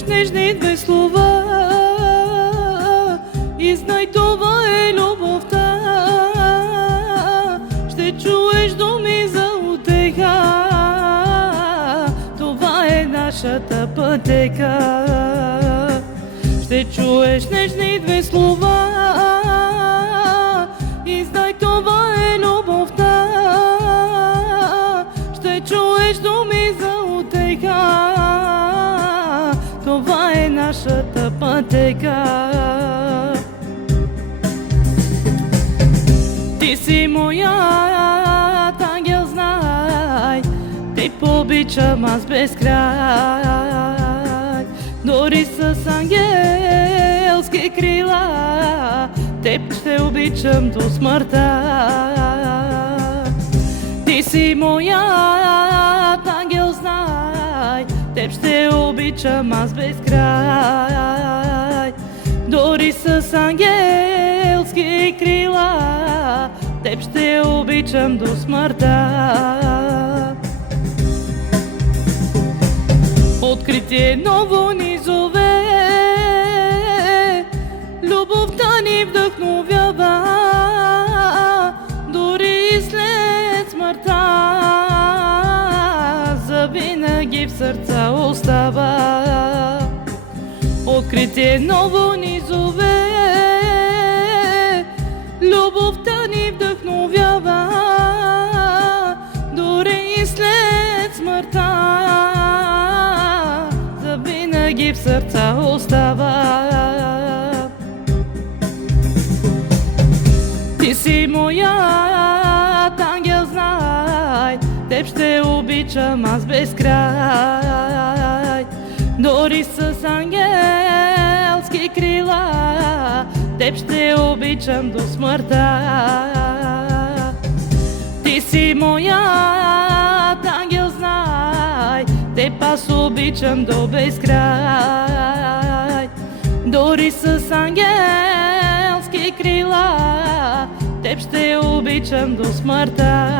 чуеш нежни две слова и знай, това е любовта. Ще чуеш думи за утеха, това е нашата пътека. Ще чуеш нежни две слова и знай, това е любовта. Ще чуеш думи за утеха, това е нашата пътека. Ти си моят ангел, знай, те обичам аз без край. Дори с ангелски крила теб ще обичам до смъртта. Ти си моят ангел, знай, теб ще обичам аз без край. Дори с ангелски крила теб ще обичам до смъртта. Откритие ново ни зове, любовта ни вдъхновява, дори след смъртта завинаги в сърца остава. Откритие ново ни зове, любовта ни вдъхновява, дори след смъртта завинаги в сърца остава. Ти си моят ангел, знай, теб ще обичам аз без край. Дори с ангелски крила теб ще обичам до смъртта. Ти си моят ангел, знай, теб аз обичам до безкрай. Дори с ангелски крила теб ще обичам до смъртта.